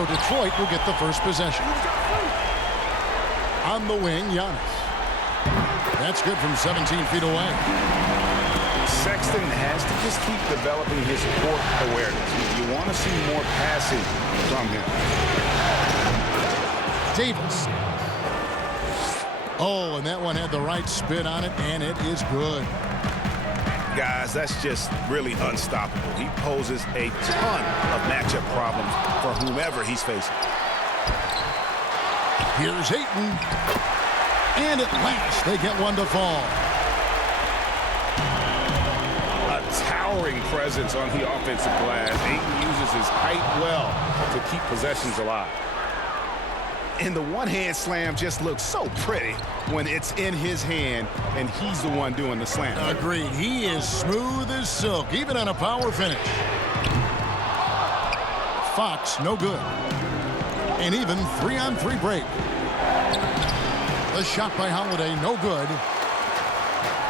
So Detroit will get the first possession. On the wing, Giannis. That's good from 17 feet away. Sexton has to just keep developing his court awareness. You want to see more passing from him. Davis. Oh, and that one had the right spin on it, and it is good. Guys, that's just really unstoppable. He poses a ton of matchup problems for whomever he's facing. Here's Ayton. And at last, they get one to fall. A towering presence on the offensive glass. Ayton uses his height well to keep possessions alive. And the one-hand slam just looks so pretty when it's in his hand and he's the one doing the slam. Agreed. He is smooth as silk, even on a power finish. Fox, no good. And even 3-on-3 break. The shot by Holiday, no good.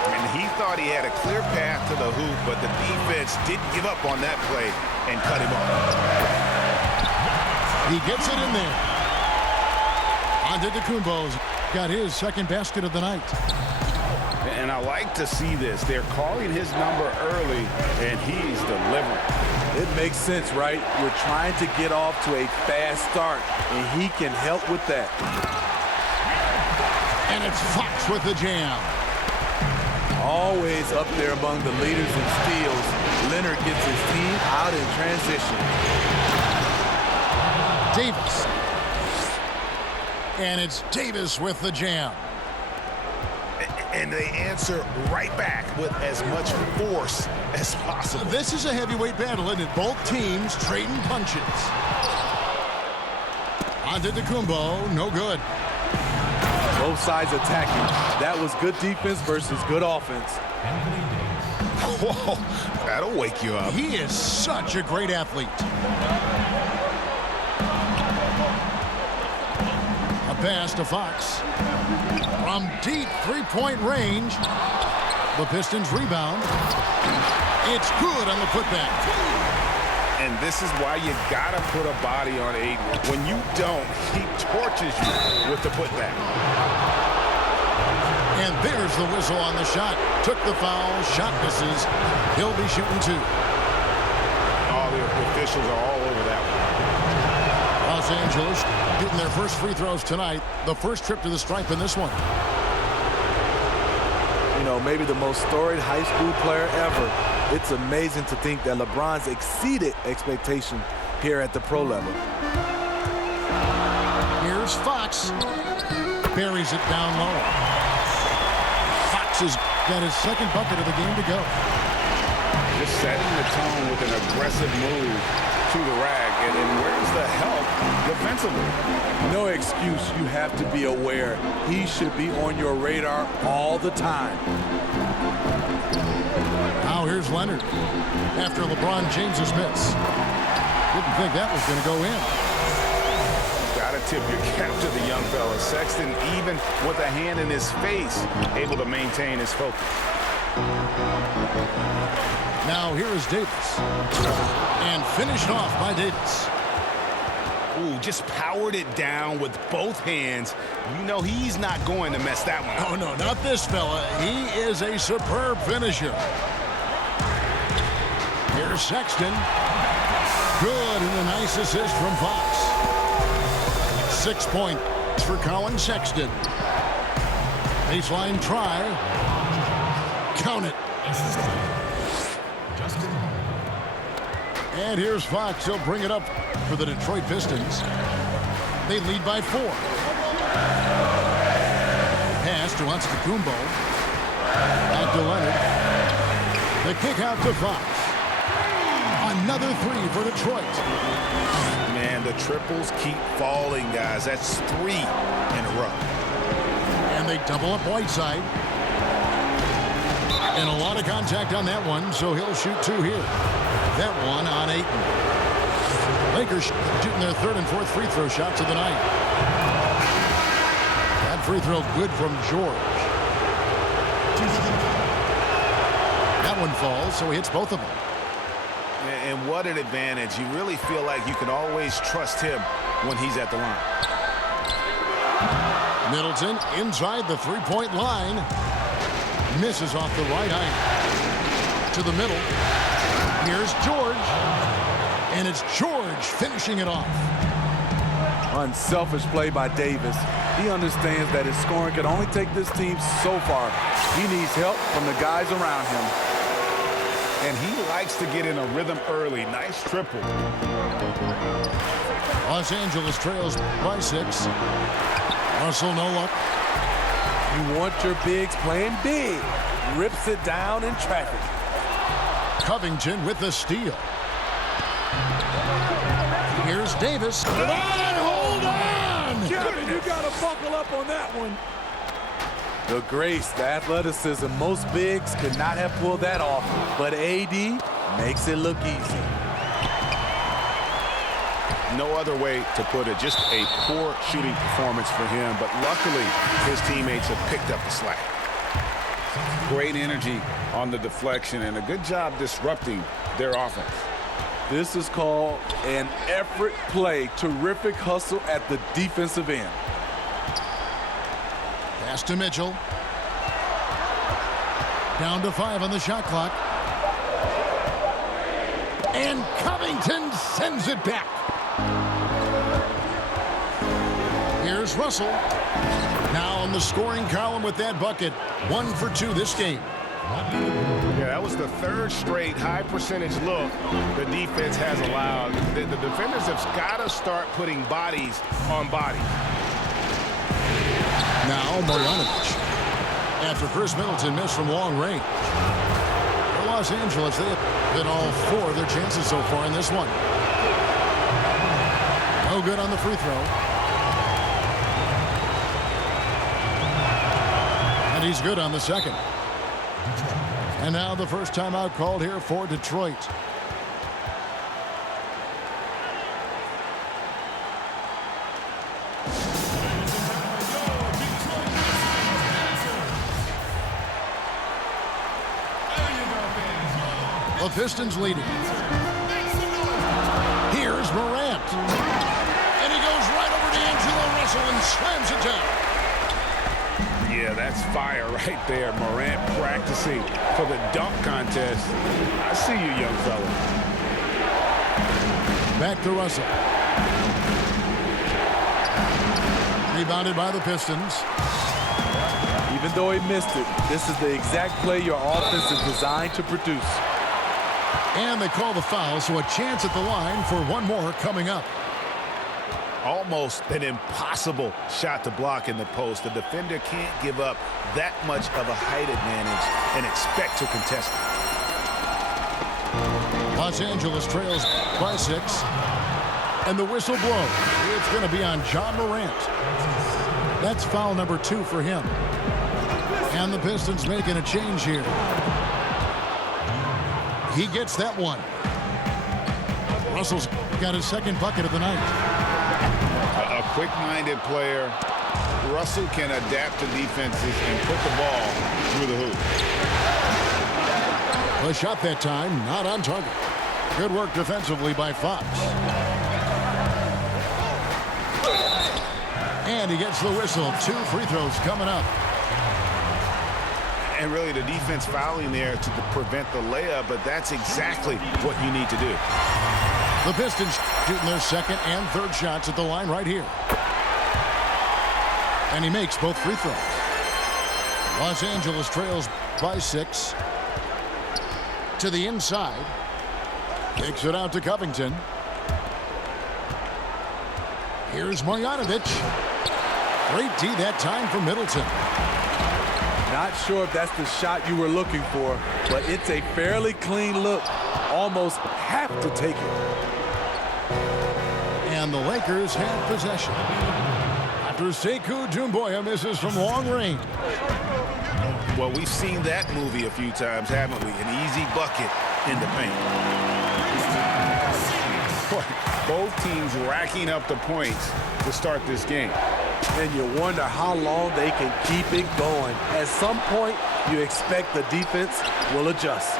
And he thought he had a clear path to the hoop, but the defense didn't give up on that play and cut him off. He gets it in there. Antetokounmpo's got his second basket of the night. And I like to see this. They're calling his number early, and he's delivering. It makes sense, right? We're trying to get off to a fast start, and he can help with that. And it's Fox with the jam. Always up there among the leaders in steals. Leonard gets his team out in transition. Davis. And it's Davis with the jam. And they answer right back with as much force as possible. This is a heavyweight battle, isn't it? Both teams trading punches. Antetokounmpo, no good. Both sides attacking. That was good defense versus good offense. Whoa, that'll wake you up. He is such a great athlete. A pass to Fox. From deep three-point range. The Pistons rebound. It's good on the putback. And this is why you gotta put a body on Ayton. When you don't, he torches you with the putback. And there's the whistle on the shot. Took the foul, shot misses. He'll be shooting two. All the officials are all over that one. Los Angeles getting their first free throws tonight. The first trip to the stripe in this one. You know, maybe the most storied high school player ever. It's amazing to think that LeBron's exceeded expectation here at the pro level. Here's Fox. Buries it down low. Fox has got his second bucket of the game to go. Just setting the tone with an aggressive move to the rack. And where's the help defensively? No excuse. You have to be aware. He should be on your radar all the time. Now here's Leonard. After LeBron James's miss. Didn't think that was going to go in. Gotta tip your cap to the young fella. Sexton, even with a hand in his face, able to maintain his focus. Now here is Davis. And finished off by Davis. Ooh, just powered it down with both hands. You know he's not going to mess that one up. Oh, no, not this fella. He is a superb finisher. Here's Sexton. Good, and a nice assist from Fox. 6 points for Colin Sexton. Baseline try. Count it. And here's Fox. He'll bring it up for the Detroit Pistons. They lead by 4. Pass to Antetokounmpo. Back to Leonard. The kick out to Fox. Another 3 for Detroit. Man, the triples keep falling, guys. That's 3 in a row. And they double up Whiteside. And a lot of contact on that one, so he'll shoot 2 here. That one on Ayton. Lakers shooting their 3rd and 4th free throw shots of the night. That free throw good from George. That one falls, so he hits both of them. And what an advantage. You really feel like you can always trust him when he's at the line. Middleton inside the three-point line. Misses off the right eye. To the middle. Here's George. And it's George finishing it off. Unselfish play by Davis. He understands that his scoring can only take this team so far. He needs help from the guys around him. And he likes to get in a rhythm early. Nice triple. Los Angeles trails by 6. Russell no luck. You want your bigs playing big. Rips it down in traffic. Covington with the steal. Here's Davis. Hold on! Kevin, you got to buckle up on that one. The grace, the athleticism, most bigs could not have pulled that off, but AD makes it look easy. No other way to put it, just a poor shooting performance for him, but luckily his teammates have picked up the slack. Great energy on the deflection and a good job disrupting their offense. This is called an effort play. Terrific hustle at the defensive end. Pass to Mitchell. Down to 5 on the shot clock. And Covington sends it back. Here's Russell. Now on the scoring column with that bucket. 1 for 2 this game. Yeah, that was the third straight high percentage look the defense has allowed. The defenders have got to start putting bodies on bodies. Now Marjanovic. After Chris Middleton missed from long range. For Los Angeles, they have been all 4 of their chances so far in this one. No good on the free throw. And he's good on the second. And now the first timeout called here for Detroit. The Pistons leading. Here's Morant. And he goes right over to D'Angelo Russell and slams it down. Yeah, that's fire right there. Morant practicing for the dunk contest. I see you, young fella. Back to Russell. Rebounded by the Pistons. Even though he missed it, this is the exact play your offense is designed to produce. And they call the foul, so a chance at the line for one more coming up. Almost an impossible shot to block in the post. The defender can't give up that much of a height advantage and expect to contest it. Los Angeles trails by 6. And the whistle blows. It's going to be on John Morant. That's foul number 2 for him. And the Pistons making a change here. He gets that one. Russell's got his second bucket of the night. A quick-minded player. Russell can adapt to defenses and put the ball through the hoop. The shot that time, not on target. Good work defensively by Fox. And he gets the whistle. 2 free throws coming up. And really the defense fouling there to prevent the layup, but that's exactly what you need to do. The Pistons shooting their second and third shots at the line right here. And he makes both free throws. Los Angeles trails by 6. To the inside. Kicks it out to Covington. Here's Marjanovic. Great D that time for Middleton. Not sure if that's the shot you were looking for, but it's a fairly clean look. Almost have to take it. And the Lakers have possession. After Sekou Doumbouya misses from long range. Well, we've seen that movie a few times, haven't we? An easy bucket in the paint. Both teams racking up the points to start this game. And you wonder how long they can keep it going. At some point, you expect the defense will adjust.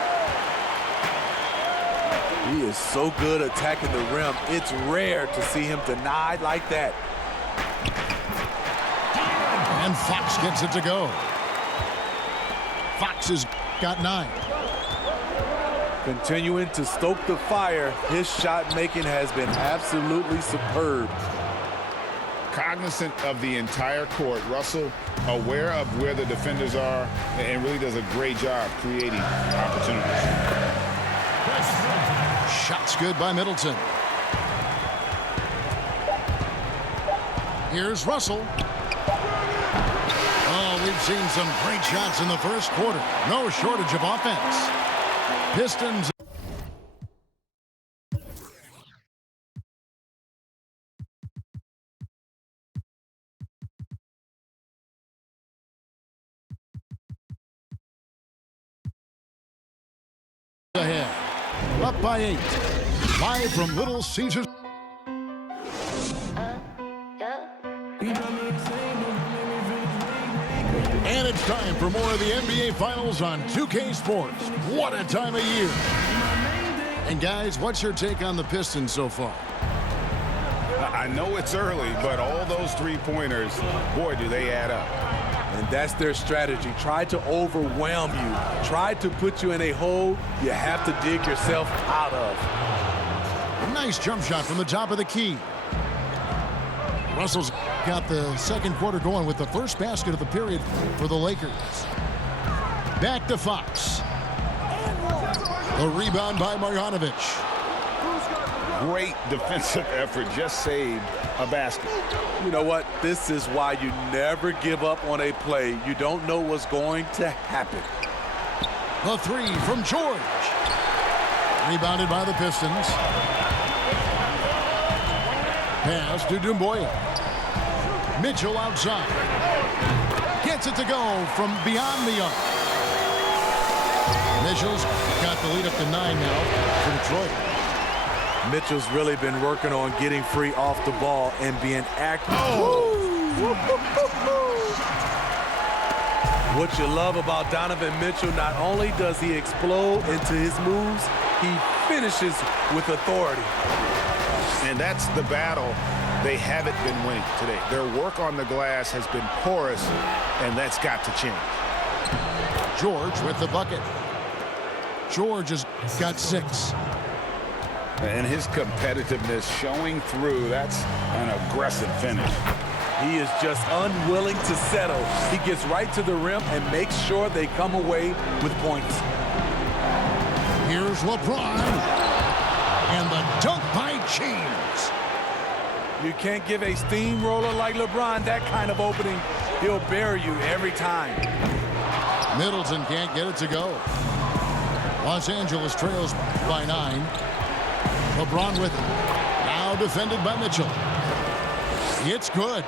He is so good attacking the rim. It's rare to see him denied like that. And Fox gets it to go. Fox has got 9. Continuing to stoke the fire, his shot making has been absolutely superb. Cognizant of the entire court, Russell aware of where the defenders are and really does a great job creating opportunities. Shots good by Middleton. Here's Russell. Oh, we've seen some great shots in the first quarter. No shortage of offense. Pistons. Ahead. Up by 8. Live from Little Caesars. And it's time for more of the NBA Finals on 2K Sports. What a time of year. And guys, what's your take on the Pistons so far? I know it's early, but all those three-pointers, boy, do they add up. And that's their strategy. Try to overwhelm you. Try to put you in a hole you have to dig yourself out of. Nice jump shot from the top of the key. Russell's got the second quarter going with the first basket of the period for the Lakers. Back to Fox. The rebound by Marjanovic. Great defensive effort, just saved a basket. You know what? This is why you never give up on a play. You don't know what's going to happen. The 3 from George. Rebounded by the Pistons. Pass to Doumbouya. Mitchell outside. Gets it to go from beyond the arc. Mitchell's got the lead up to 9 now for Detroit. Mitchell's really been working on getting free off the ball and being active. What you love about Donovan Mitchell, not only does he explode into his moves, he finishes with authority. And that's the battle they haven't been winning today. Their work on the glass has been porous, and that's got to change. George with the bucket. George has got 6. And his competitiveness showing through. That's an aggressive finish. He is just unwilling to settle. He gets right to the rim and makes sure they come away with points. Here's LeBron. And the dunk by James. You can't give a steamroller like LeBron that kind of opening. He'll bury you every time. Middleton can't get it to go. Los Angeles trails by 9. LeBron with it. Now defended by Mitchell. It's good.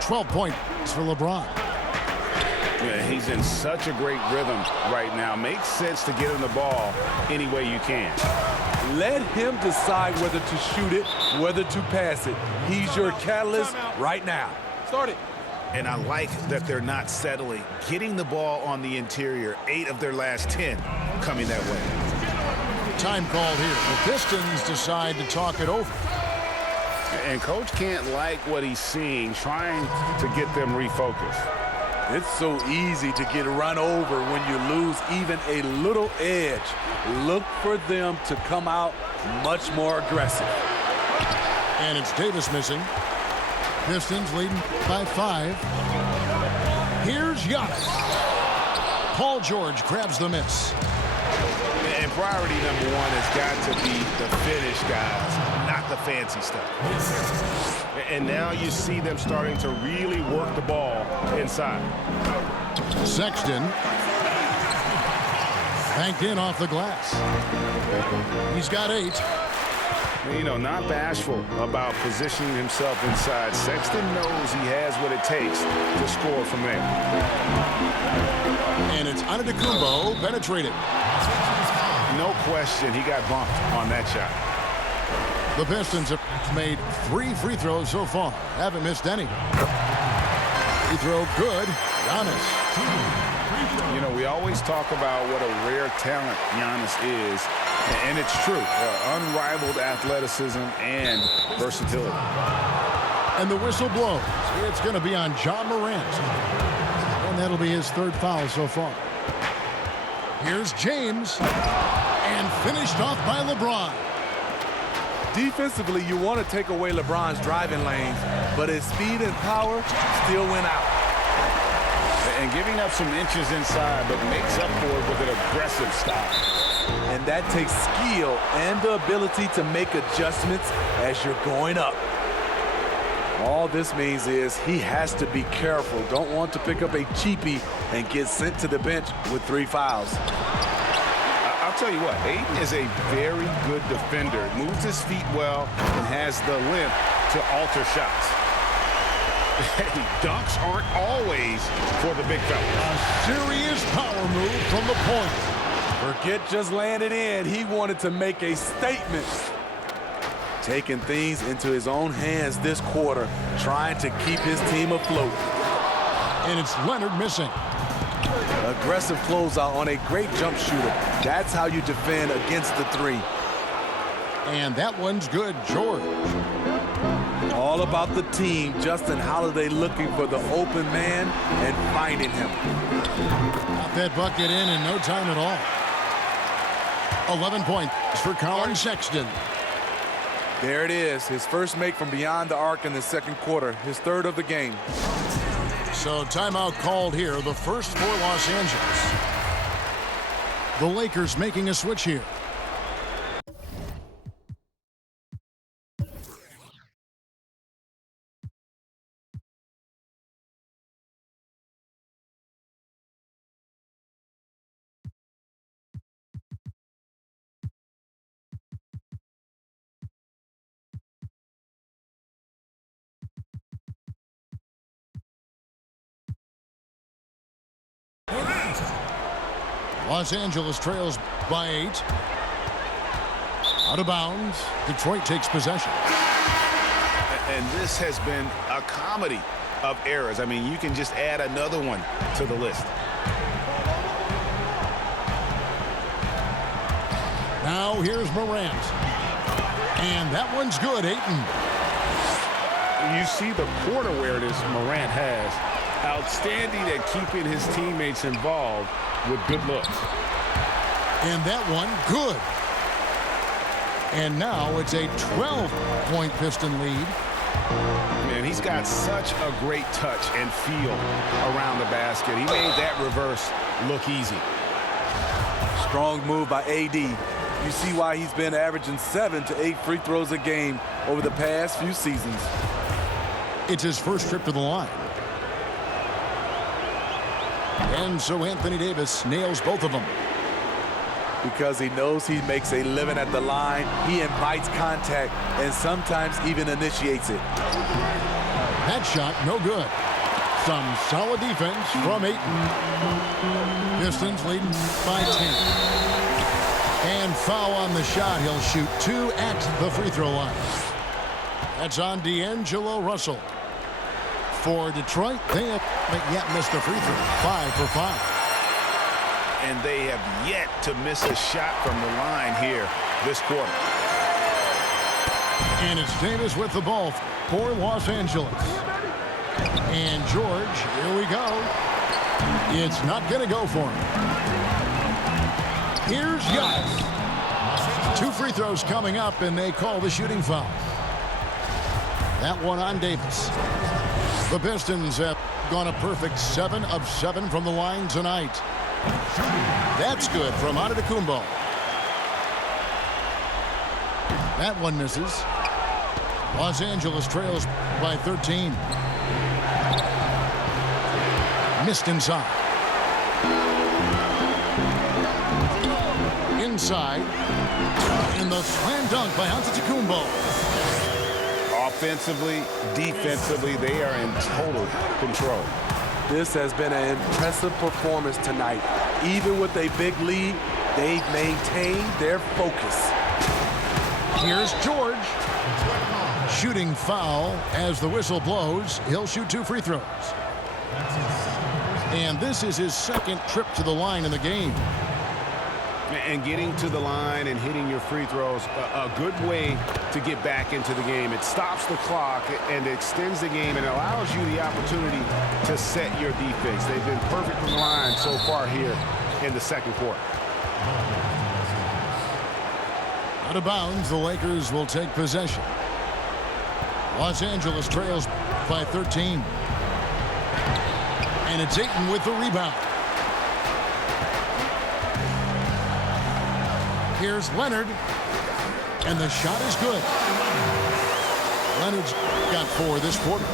12 points for LeBron. Yeah, he's in such a great rhythm right now. Makes sense to get him the ball any way you can. Let him decide whether to shoot it, whether to pass it. He's your catalyst right now. Start it. And I like that they're not settling. Getting the ball on the interior, 8 of their last 10 coming that way. Time called here. The Pistons decide to talk it over. And Coach can't like what he's seeing, trying to get them refocused. It's so easy to get run over when you lose even a little edge. Look for them to come out much more aggressive. And it's Davis missing. Pistons leading by 5. Here's Giannis. Paul George grabs the miss. And priority number 1 has got to be the finish, guys, not the fancy stuff. And now you see them starting to really work the ball inside. Sexton. Banked in off the glass. He's got 8. You know, not bashful about positioning himself inside. Sexton knows he has what it takes to score from there. And it's Antetokounmpo penetrated. No question, he got bumped on that shot. The Pistons have made 3 free throws so far. Haven't missed any. Free throw good. Giannis. You know, we always talk about what a rare talent Giannis is. And it's true. Unrivaled athleticism and versatility. And the whistle blows. It's going to be on John Morant. And that'll be his third foul so far. Here's James. And finished off by LeBron. Defensively, you want to take away LeBron's driving lanes, but his speed and power still went out. And giving up some inches inside, but makes up for it with an aggressive style. And that takes skill and the ability to make adjustments as you're going up. All this means is he has to be careful. Don't want to pick up a cheapie and get sent to the bench with 3 fouls. I'll tell you what, Ayton is a very good defender. Moves his feet well and has the length to alter shots. Hey, dunks aren't always for the big fellas. A serious power move from the point. Forget just laying it in. He wanted to make a statement. Taking things into his own hands this quarter, trying to keep his team afloat. And it's Leonard missing. Aggressive closeout on a great jump shooter. That's how you defend against the 3. And that one's good, George. All about the team. Justin Holiday looking for the open man and finding him. Got that bucket in no time at all. 11 points for Colin Sexton. There it is. His first make from beyond the arc in the second quarter. His third of the game. So timeout called here, the first for Los Angeles. The Lakers making a switch here. Los Angeles trails by 8. Out of bounds. Detroit takes possession. And this has been a comedy of errors. I mean, you can just add another one to the list. Now here's Morant. And that one's good, Ayton. You see the court awareness Morant has. Outstanding at keeping his teammates involved with good looks. And that one, good. And now it's a 12-point Piston lead. Man, he's got such a great touch and feel around the basket. He made that reverse look easy. Strong move by AD. You see why he's been averaging 7 to 8 free throws a game over the past few seasons. It's his first trip to the line. And so Anthony Davis nails both of them. Because he knows he makes a living at the line, he invites contact and sometimes even initiates it. That shot, no good. Some solid defense from Ayton. Pistons leading by 10. And foul on the shot. He'll shoot 2 at the free throw line. That's on D'Angelo Russell. For Detroit, they have yet missed a free throw. 5 for 5. And they have yet to miss a shot from the line here this quarter. And it's Davis with the ball for Los Angeles. And George, here we go. It's not going to go for him. Here's Giannis. 2 free throws coming up, and they call the shooting foul. That one on Davis. The Pistons have gone a perfect 7 of 7 from the line tonight. That's good from Antetokounmpo. That one misses. Los Angeles trails by 13. Missed inside. Inside. In the slam dunk by Antetokounmpo. Offensively, defensively, they are in total control. This has been an impressive performance tonight. Even with a big lead, they've maintained their focus. Here's George. Shooting foul as the whistle blows. He'll shoot 2 free throws. And this is his second trip to the line in the game. And getting to the line and hitting your free throws, a good way to get back into the game. It stops the clock and extends the game and allows you the opportunity to set your defense. They've been perfect from the line so far here in the second quarter. Out of bounds, the Lakers will take possession. Los Angeles trails by 13. And it's Ayton with the rebound. Here's Leonard. And the shot is good. Leonard's got 4 this quarter.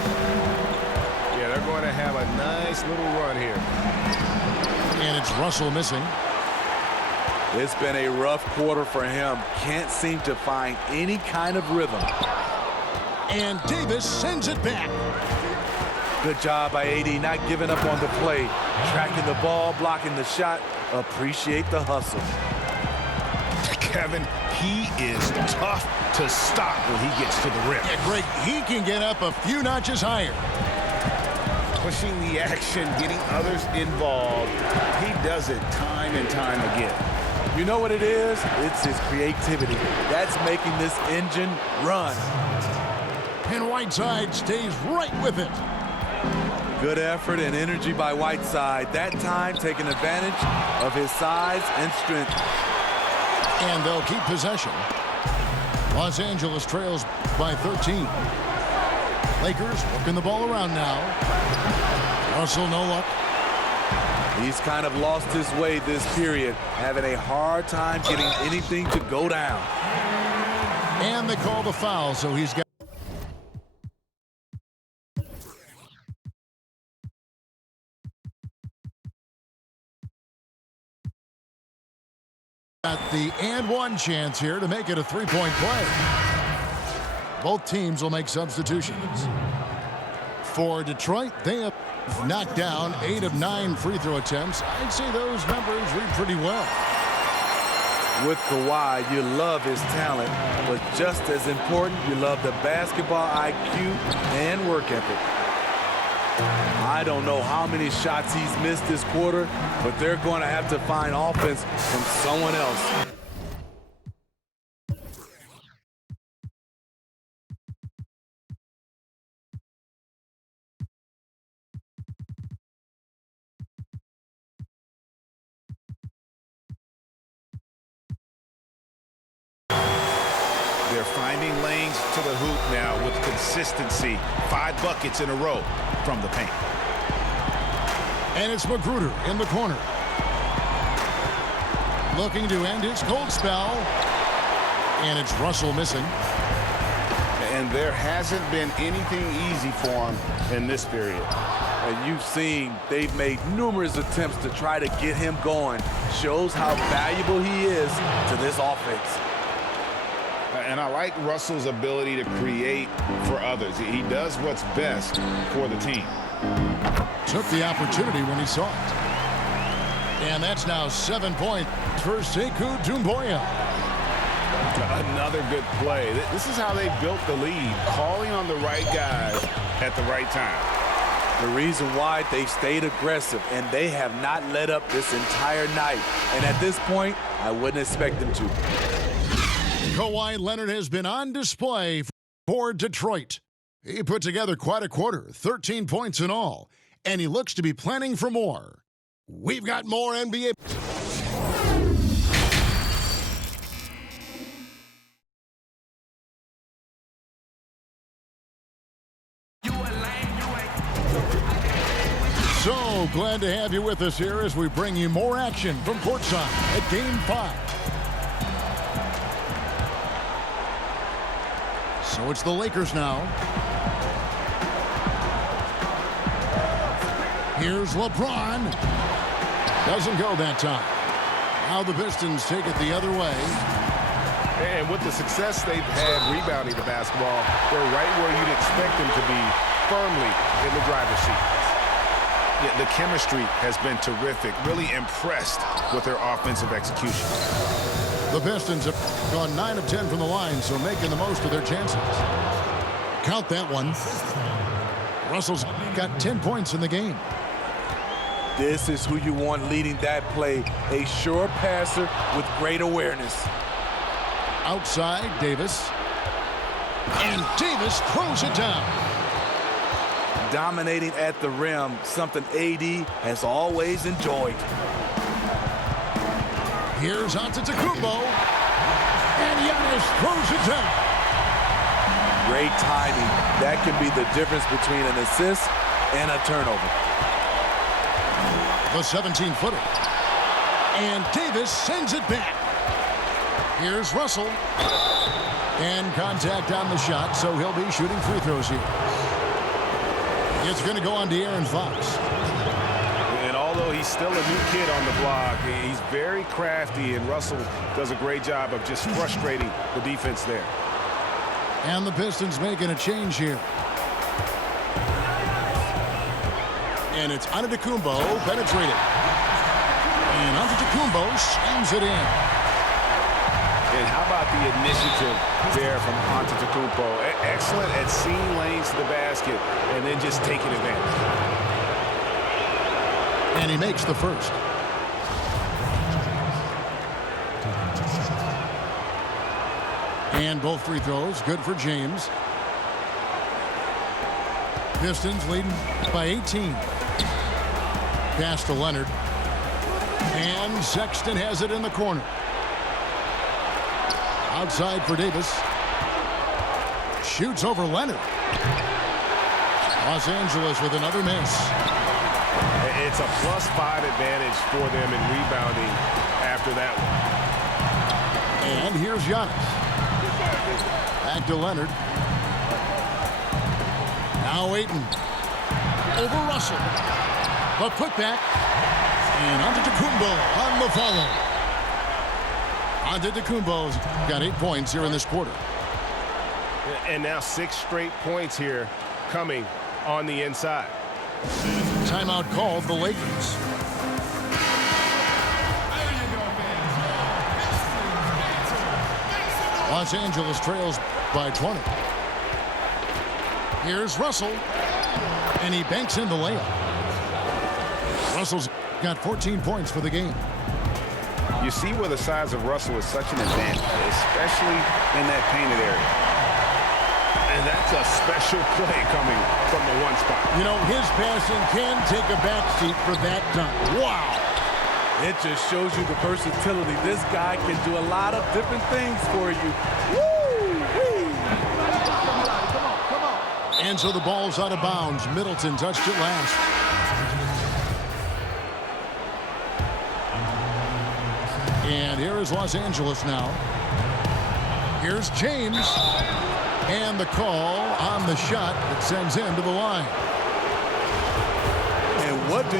Yeah, they're going to have a nice little run here. And it's Russell missing. It's been a rough quarter for him. Can't seem to find any kind of rhythm. And Davis sends it back. Good job by AD, not giving up on the play. Tracking the ball, blocking the shot. Appreciate the hustle. Kevin, he is tough to stop when he gets to the rim. Yeah, Greg, he can get up a few notches higher. Pushing the action, getting others involved. He does it time and time again. You know what it is? It's his creativity. That's making this engine run. And Whiteside stays right with it. Good effort and energy by Whiteside. That time taking advantage of his size and strength. And they'll keep possession. Los Angeles trails by 13. Lakers working the ball around now. Russell, no luck. He's kind of lost his way this period, having a hard time getting anything to go down. And they call the foul, so he's got the and one chance here to make it a three-point play. Both teams will make substitutions. For Detroit, they have knocked down 8 of 9 free throw attempts. I'd say those numbers read pretty well. With Kawhi, you love his talent, but just as important, you love the basketball IQ and work ethic. I don't know how many shots he's missed this quarter, but they're going to have to find offense from someone else. They're finding lanes to the hoop now with consistency. 5 buckets in a row from the paint. And it's Magruder in the corner. Looking to end his cold spell. And it's Russell missing. And there hasn't been anything easy for him in this period. And you've seen they've made numerous attempts to try to get him going. Shows how valuable he is to this offense. And I like Russell's ability to create for others. He does what's best for the team. Took the opportunity when he saw it. And that's now 7 points for Sekou Doumbouya. Another good play. This is how they built the lead, calling on the right guys at the right time. The reason why they stayed aggressive, and they have not let up this entire night. And at this point, I wouldn't expect them to. Kawhi Leonard has been on display for Detroit. He put together quite a quarter, 13 points in all, and he looks to be planning for more. We've got more NBA. So glad to have you with us here as we bring you more action from courtside at Game 5. So it's the Lakers now. Here's LeBron. Doesn't go that time. Now the Pistons take it the other way. And with the success they've had rebounding the basketball, they're right where you'd expect them to be, firmly in the driver's seat. Yeah, the chemistry has been terrific. Really impressed with their offensive execution. The Pistons have gone 9 of 10 from the line, so making the most of their chances. Count that one. Russell's got 10 points in the game. This is who you want leading that play. A sure passer with great awareness. Outside, Davis. And Davis throws it down. Dominating at the rim, something AD has always enjoyed. Here's Antetokounmpo. And Giannis throws it down. Great timing. That can be the difference between an assist and a turnover. The 17-footer. And Davis sends it back. Here's Russell. And contact on the shot, so he'll be shooting free throws here. It's going to go on to Aaron Fox. And although he's still a new kid on the block, he's very crafty, and Russell does a great job of just frustrating the defense there. And the Pistons making a change here. And it's Antetokounmpo penetrated. And Antetokounmpo slams it in. And how about the initiative there from Antetokounmpo? Excellent at seeing lanes to the basket and then just taking advantage. And he makes the first. And both free throws good for James. Pistons leading by 18. Pass to Leonard. And Sexton has it in the corner. Outside for Davis. Shoots over Leonard. Los Angeles with another miss. It's a +5 advantage for them in rebounding after that one. And here's Giannis. Back to Leonard. Now Ayton. Over Russell. The putback. And Antetokounmpo on the follow. Antetokounmpo's got 8 points here in this quarter. And now 6 straight points here coming on the inside. Timeout called the Lakers. Los Angeles trails by 20. Here's Russell. And he banks in the layup. Russell's got 14 points for the game. You see where the size of Russell is such an advantage, especially in that painted area. And that's a special play coming from the one spot. You know, his passing can take a backseat for that dunk. Wow. It just shows you the versatility. This guy can do a lot of different things for you. Woo-wee. Come on. And so the ball's out of bounds. Middleton touched it last. And here is Los Angeles now. Here's James. And the call on the shot that sends him to the line. And what do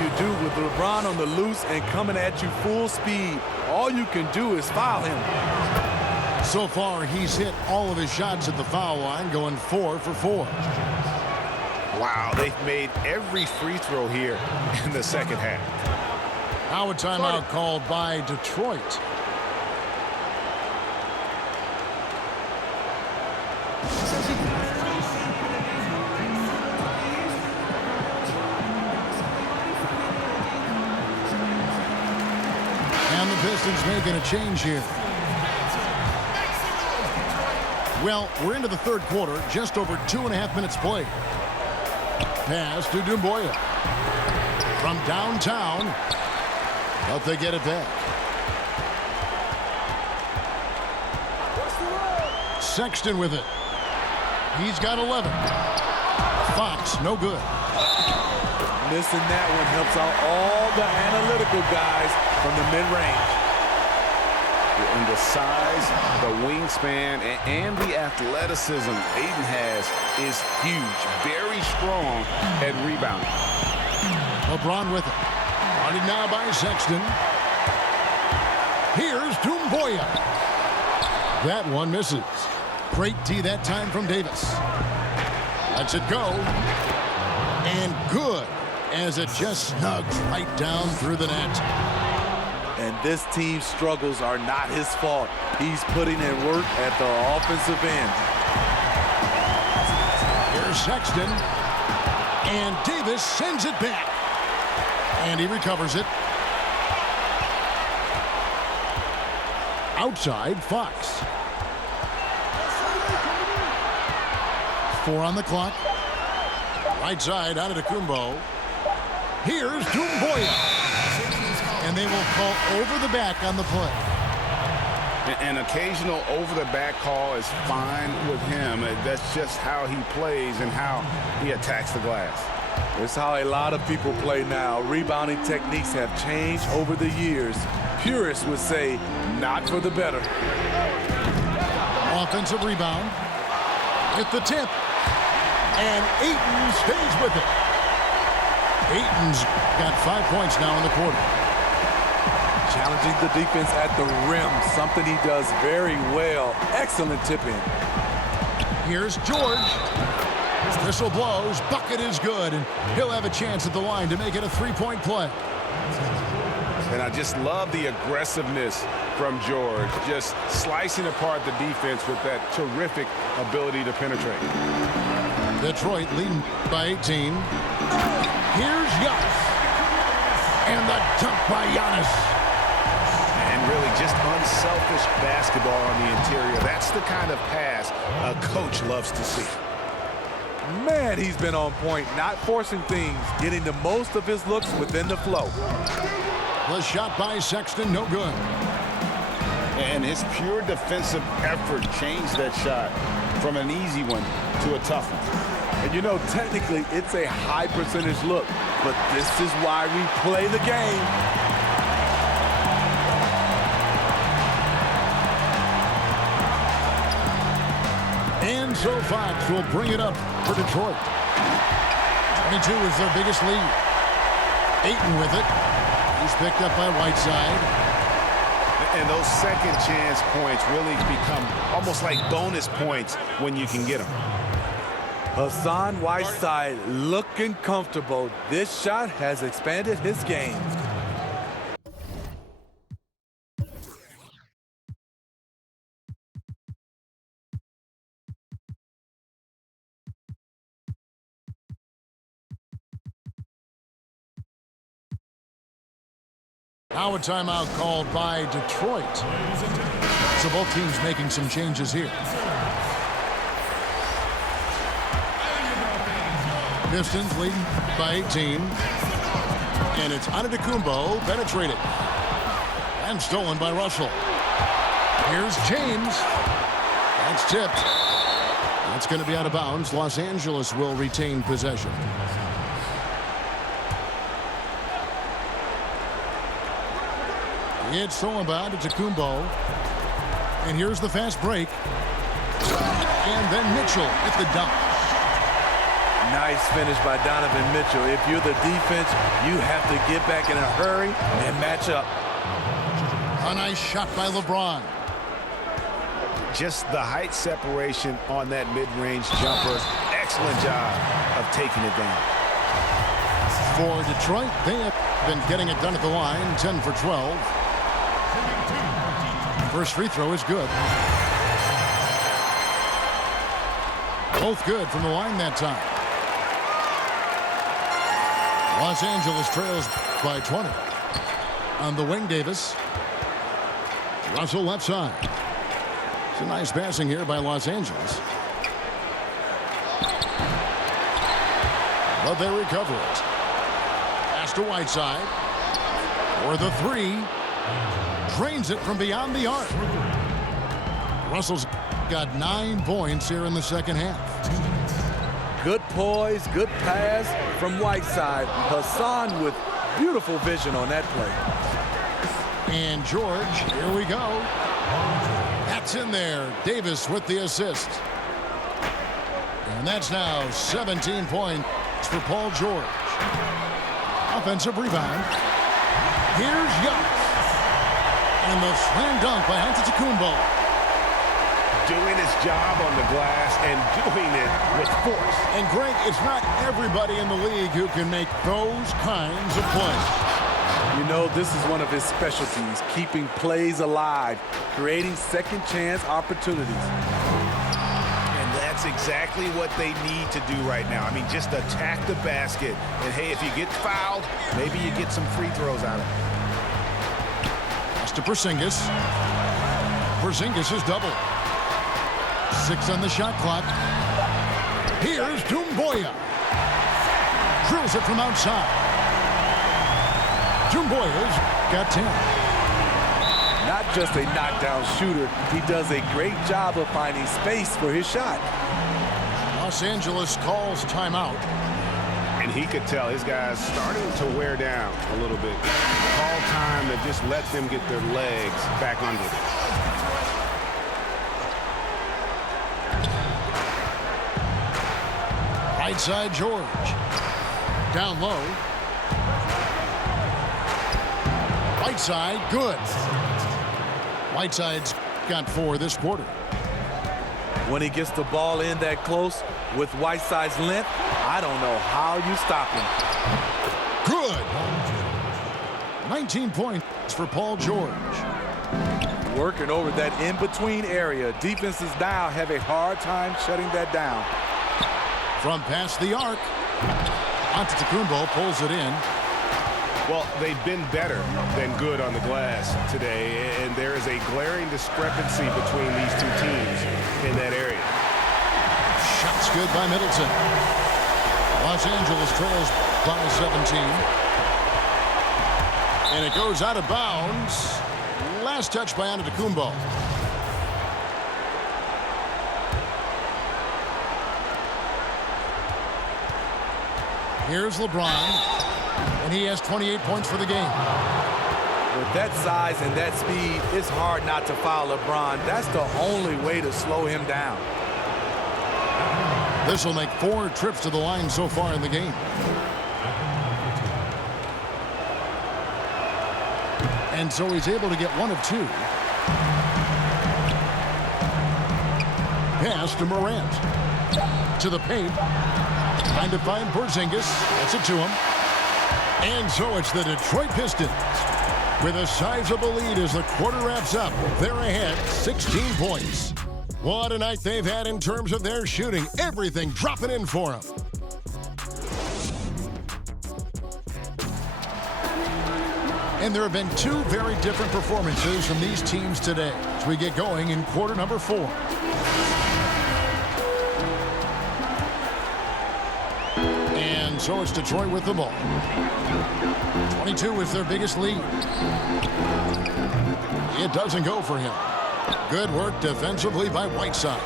you do with LeBron on the loose and coming at you full speed? All you can do is foul him. So far, he's hit all of his shots at the foul line, going 4 for 4. Wow, they've made every free throw here in the second half. Now a timeout called by Detroit. And the Pistons making a change here. Well, we're into the third quarter, just over 2.5 minutes played. Pass to Doumbouya. From downtown, but they get it back. Sexton with it. He's got 11. Fox, no good. Missing that one helps out all the analytical guys from the mid-range. And the size, the wingspan, and the athleticism Ayton has is huge. Very strong at rebounding. LeBron with it. Guarded now by Sexton. Here's Doumbouya. That one misses. Great D that time from Davis. Lets it go. And good, as it just snugs right down through the net. And and this team's struggles are not his fault. He's putting in work at the offensive end. Here's Sexton, and Davis sends it back, and he recovers it. Outside, Fox. 4 on the clock. Right side, out of Antetokounmpo. Here's Doumbouya. And they will call over the back on the play. An occasional over-the-back call is fine with him. That's just how he plays and how he attacks the glass. It's how a lot of people play now. Rebounding techniques have changed over the years. Purists would say, not for the better. Offensive rebound. Hit the tip. And Ayton stays with it. Ayton's got 5 points now in the quarter. Challenging the defense at the rim, something he does very well. Excellent tip-in. Here's George. Whistle blows. Bucket is good, and he'll have a chance at the line to make it a 3-point play. And I just love the aggressiveness from George, just slicing apart the defense with that terrific ability to penetrate. Detroit leading by 18. Here's Giannis. And the dunk by Giannis. And really just unselfish basketball on the interior. That's the kind of pass a coach loves to see. Man, he's been on point, not forcing things, getting the most of his looks within the flow. The shot by Sexton, no good. And his pure defensive effort changed that shot from an easy one to a tough one. And you know, technically, it's a high percentage look, but this is why we play the game. And so Fox will bring it up for Detroit. 22 is their biggest lead. Ayton with it. He's picked up by Whiteside. And those second chance points really become almost like bonus points when you can get them. Hassan Whiteside looking comfortable. This shot has expanded his game. Now a timeout called by Detroit. So both teams making some changes here. Pistons leading by 18. And it's Antetokounmpo penetrated. And stolen by Russell. Here's James. That's tipped. That's going to be out of bounds. Los Angeles will retain possession. It's stolen by Antetokounmpo. And here's the fast break. And then Mitchell at the dunk. Nice finish by Donovan Mitchell. If you're the defense, you have to get back in a hurry and match up. A nice shot by LeBron. Just the height separation on that mid-range jumper. Excellent job of taking it down. For Detroit, they have been getting it done at the line, 10 for 12. First free throw is good. Both good from the line that time. Los Angeles trails by 20. On the wing, Davis. Russell left side. It's a nice passing here by Los Angeles. But they recover it. Pass to Whiteside. For the three. Drains it from beyond the arc. Russell's got 9 points here in the second half. Good poise, good pass from Whiteside. Hassan with beautiful vision on that play. And George, here we go. That's in there. Davis with the assist. And that's now 17 points for Paul George. Offensive rebound. Here's Giannis. And the slam dunk by Antetokounmpo. Doing his job on the glass and doing it with force. And Greg, it's not everybody in the league who can make those kinds of plays. You know, this is one of his specialties, keeping plays alive, creating second chance opportunities. And that's exactly what they need to do right now. I mean, just attack the basket. And, hey, if you get fouled, maybe you get some free throws out of it. Pass to Porzingis. Porzingis is double. 6 on the shot clock. Here's Doumbouya. Drills it from outside. Doumbouya's got 10. Not just a knockdown shooter, he does a great job of finding space for his shot. Los Angeles calls timeout. And he could tell his guys starting to wear down a little bit. Call time to just let them get their legs back under them. Right side, George. Down low. Right side, good. Whiteside's got 4 this quarter. When he gets the ball in that close with Whiteside's length, I don't know how you stop him. Good. 19 points for Paul George. Working over that in-between area. Defenses now have a hard time shutting that down. From past the arc, Antetokounmpo pulls it in. Well, they've been better than good on the glass today, and there is a glaring discrepancy between these two teams in that area. Shots good by Middleton. Los Angeles trails by 17. And it goes out of bounds. Last touch by Antetokounmpo. Here's LeBron, and he has 28 points for the game. With that size and that speed, it's hard not to foul LeBron. That's the only way to slow him down. This will make 4 trips to the line so far in the game. And so he's able to get 1 of 2. Pass to Morant. To the paint. Trying to find Porzingis. Gets it to him. And so it's the Detroit Pistons with a sizable lead as the quarter wraps up. They're ahead 16 points. What a night they've had in terms of their shooting. Everything dropping in for them. And there have been 2 very different performances from these teams today as we get going in quarter number 4. And so it's Detroit with the ball. 22 is their biggest lead. It doesn't go for him. Good work defensively by Whiteside.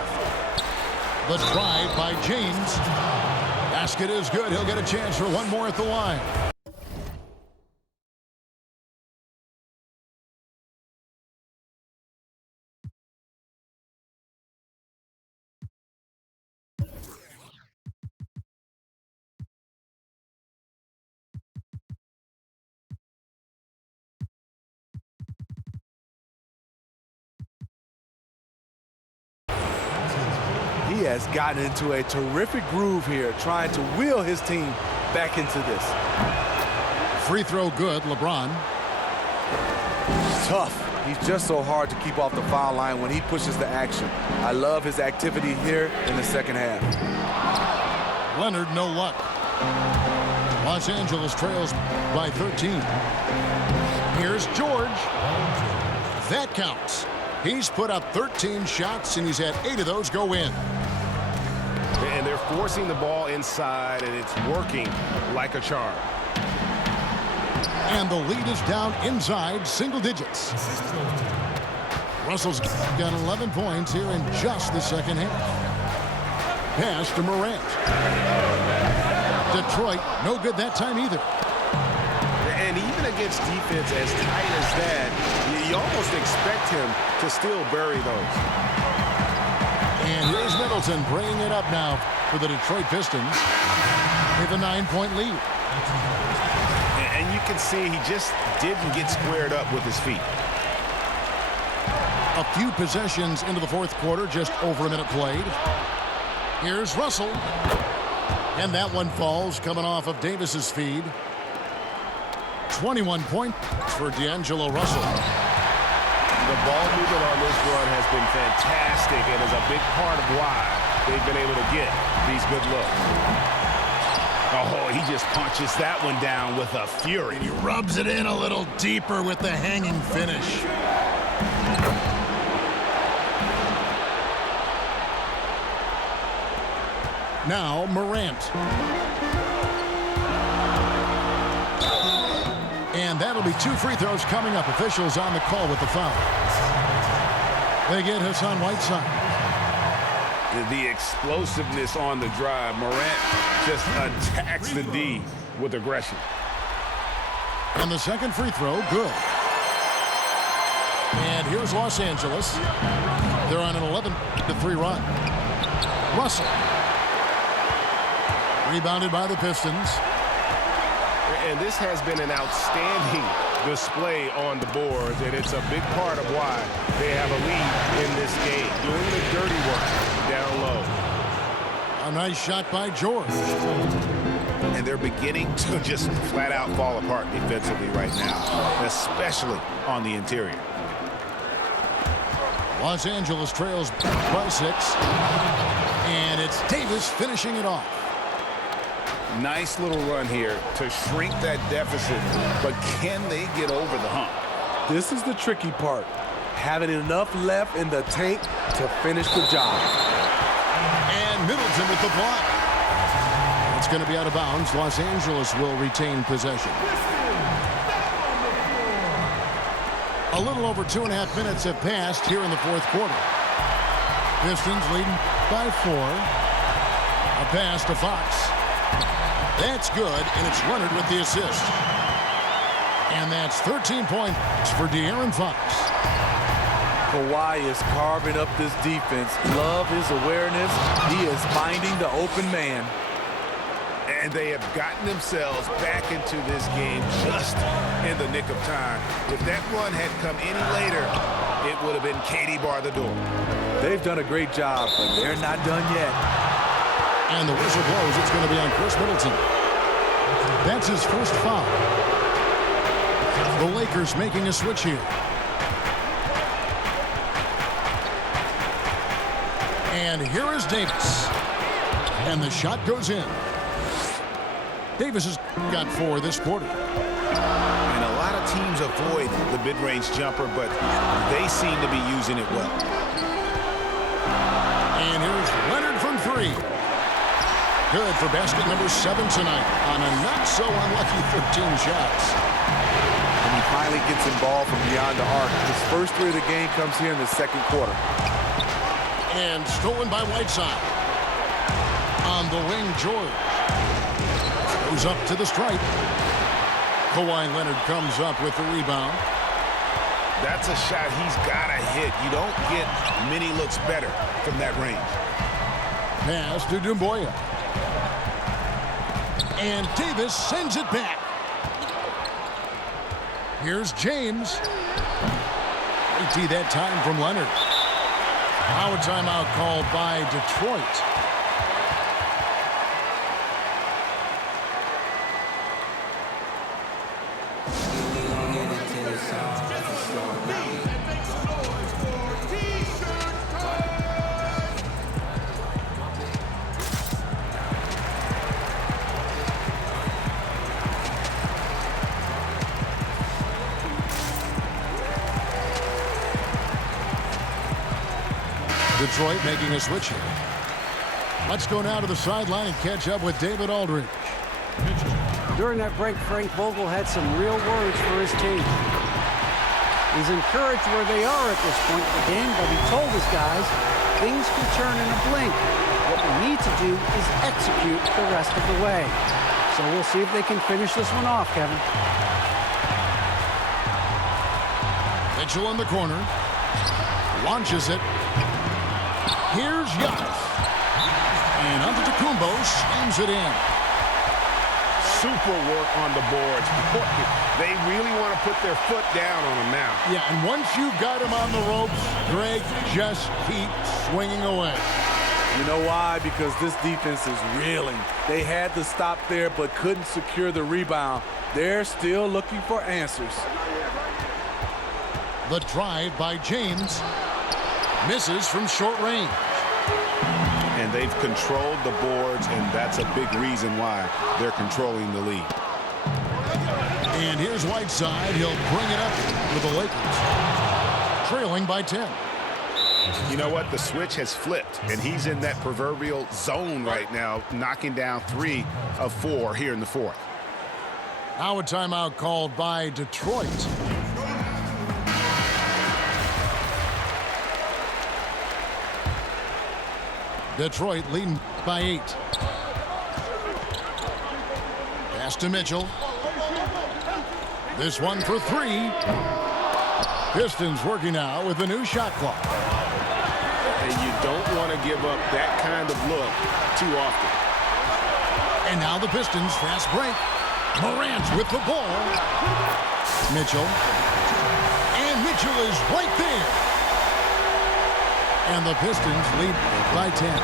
The drive by James. Basket is good. He'll get a chance for 1 more at the line. He has gotten into a terrific groove here, trying to wheel his team back into this. Free throw good, LeBron. Tough. He's just so hard to keep off the foul line when he pushes the action. I love his activity here in the second half. Leonard, no luck. Los Angeles trails by 13. Here's George. That counts. He's put up 13 shots, and he's had 8 of those go in. And they're forcing the ball inside, and it's working like a charm. And the lead is down inside single digits. Russell's got 11 points here in just the second half. Pass to Morant. Detroit, no good that time either. And even against defense as tight as that, you almost expect him to still bury those. And here's Middleton bringing it up now for the Detroit Pistons with a 9-point lead. And you can see he just didn't get squared up with his feet. A few possessions into the fourth quarter, just over a minute played. Here's Russell. And that one falls coming off of Davis's feed. 21 points for D'Angelo Russell. The ball movement on this run has been fantastic and is a big part of why they've been able to get these good looks. Oh, he just punches that one down with a fury. He rubs it in a little deeper with the hanging finish. Now Morant. And that'll be 2 free throws coming up. Officials on the call with the foul. They get Hassan Whiteside. The explosiveness on the drive. Morant just attacks the D with aggression. And the second free throw, good. And here's Los Angeles. They're on an 11-3 run. Russell. Rebounded by the Pistons. And this has been an outstanding display on the boards, and it's a big part of why they have a lead in this game, doing the dirty work down low. A nice shot by George. And they're beginning to just flat out fall apart defensively right now, especially on the interior. Los Angeles trails by 6. And it's Davis finishing it off. Nice little run here to shrink that deficit, but can they get over the hump? This is the tricky part. Having enough left in the tank to finish the job. And Middleton with the block. It's going to be out of bounds. Los Angeles will retain possession. A little over 2.5 minutes have passed here in the fourth quarter. Pistons leading by 4. A pass to Fox. That's good, and it's Leonard with the assist. And that's 13 points for De'Aaron Fox. Kawhi is carving up this defense. Love his awareness. He is finding the open man. And they have gotten themselves back into this game just in the nick of time. If that run had come any later, it would have been Katie bar the door. They've done a great job, but they're not done yet. And the whistle blows. It's going to be on Chris Middleton. That's his first foul. The Lakers making a switch here. And here is Davis. And the shot goes in. Davis has got 4 this quarter. And a lot of teams avoid the mid-range jumper, but they seem to be using it well. And here's Leonard from 3. Good for basket number 7 tonight on a not-so-unlucky 13 shots. And he finally gets involved from beyond the arc. His first 3 of the game comes here in the second quarter. And stolen by Whiteside. On the wing, George. Goes up to the stripe. Kawhi Leonard comes up with the rebound. That's a shot he's got to hit. You don't get many looks better from that range. Pass to Dumboya. And Davis sends it back. Here's James. AT that time from Leonard. Now a timeout called by Detroit. Detroit making a switch here. Let's go now to the sideline and catch up with David Aldridge. During that break, Frank Vogel had some real words for his team. He's encouraged where they are at this point in the game, but he told his guys things can turn in a blink. What we need to do is execute the rest of the way. So we'll see if they can finish this one off, Kevin. Mitchell in the corner. Launches it. Here's Giannis. And Antetokounmpo slams it in. Super work on the boards. They really want to put their foot down on him now. Yeah, and once you've got him on the ropes, Greg, just keep swinging away. You know why? Because this defense is reeling. They had to stop there but couldn't secure the rebound. They're still looking for answers. The drive by James. Misses from short range. And they've controlled the boards, and that's a big reason why they're controlling the lead. And here's Whiteside. He'll bring it up with the Lakers. Trailing by 10. You know what? The switch has flipped, and he's in that proverbial zone right now, knocking down 3 of 4 here in the fourth. Now a timeout called by Detroit. Detroit leading by 8. Pass to Mitchell. This one for 3. Pistons working now with a new shot clock. And you don't want to give up that kind of look too often. And now the Pistons fast break. Morant with the ball. Mitchell. And Mitchell is right there. And the Pistons lead by 10.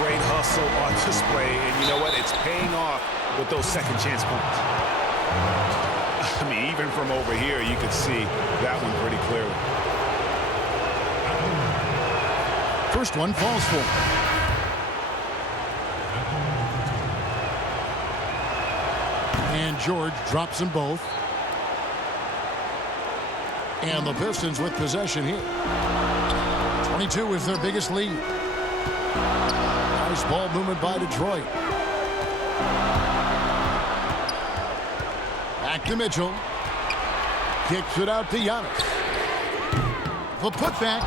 Great hustle on display, and you know what? It's paying off with those second chance points. I mean, even from over here, you can see that one pretty clearly. First one falls for him. And George drops them both. And the Pistons with possession here. 22 is their biggest lead. Nice ball movement by Detroit. Back to Mitchell. Kicks it out to Giannis. The putback.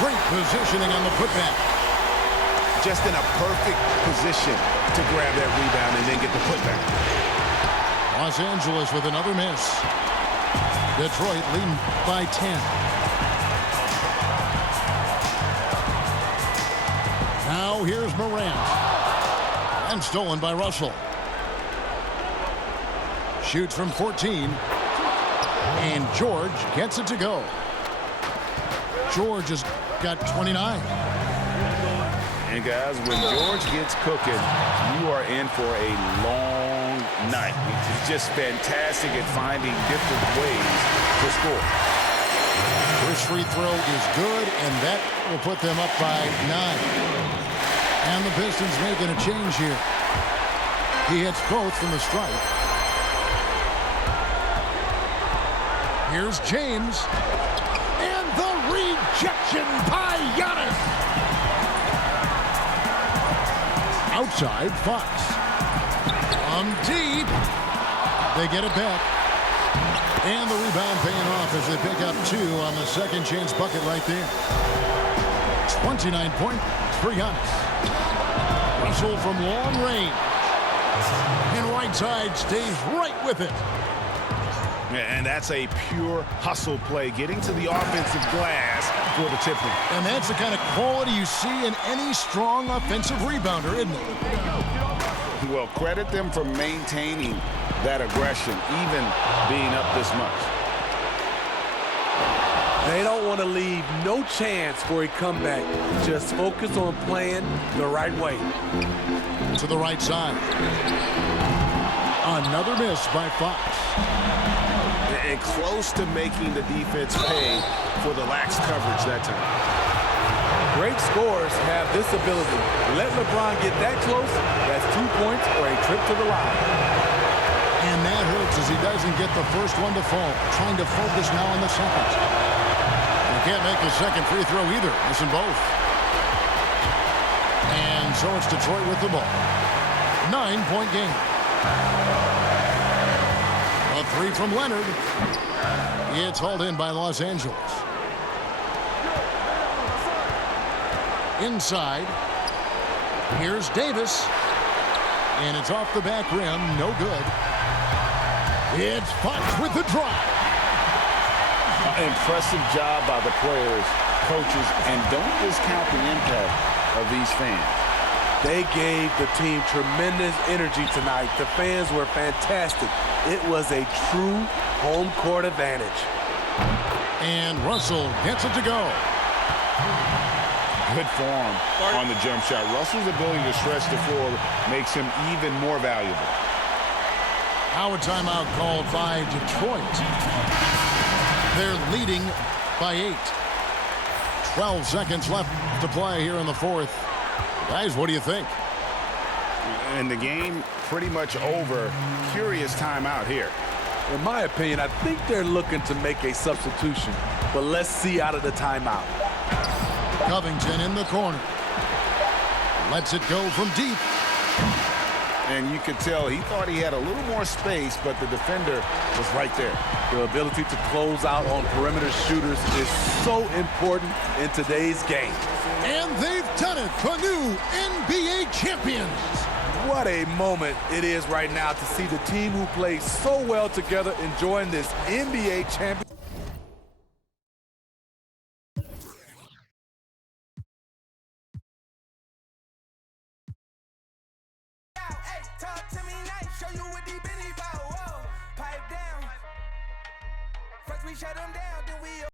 Great positioning on the putback. Just in a perfect position to grab that rebound and then get the putback. Los Angeles with another miss. Detroit leading by 10. Now here's Morant. And stolen by Russell. Shoots from 14. And George gets it to go. George has got 29. And guys, when George gets cooking, you are in for a long night. He's just fantastic at finding different ways to score. First free throw is good, and that will put them up by 9. And the Pistons making a change here. He hits both from the stripe. Here's James. And the rejection by Giannis. Outside, Fox. From deep. They get it back. And the rebound paying off as they pick up 2 on the second chance bucket right there. 29 points for Giannis. Russell from long range. And Whiteside stays right with it. And that's a pure hustle play, getting to the offensive glass for the tip-in. And that's the kind of quality you see in any strong offensive rebounder, isn't it? Well, credit them for maintaining that aggression, even being up this much. They don't want to leave no chance for a comeback. Just focus on playing the right way. To the right side. Another miss by Fox. And close to making the defense pay for the lax coverage that time. Great scorers have this ability. Let LeBron get that close, that's 2 points or a trip to the line. And that hurts as he doesn't get the first one to fall. Trying to focus now on the second. You can't make the second free throw either. Missing both. And so it's Detroit with the ball. 9-point game. A 3 from Leonard. It's hauled in by Los Angeles. Inside. Here's Davis. And it's off the back rim. No good. It's Fox with the drive. Impressive job by the players, coaches, and don't discount the impact of these fans. They gave the team tremendous energy tonight. The fans were fantastic. It was a true home court advantage. And Russell gets it to go. good form on the jump shot. Russell's ability to stretch the floor makes him even more valuable. Now a timeout called by Detroit. They're leading by 8. 12 seconds left to play here in the fourth. Guys, what do you think? And the game pretty much over. Curious timeout here. In my opinion, I think they're looking to make a substitution, but let's see out of the timeout. Covington in the corner. Lets it go from deep. And you could tell he thought he had a little more space, but the defender was right there. The ability to close out on perimeter shooters is so important in today's game. And they've done it, the new NBA champions. What a moment it is right now to see the team who plays so well together enjoying this NBA championship. Talk to me nice, show you what deep in the bow. Pipe down. First we shut them down, then we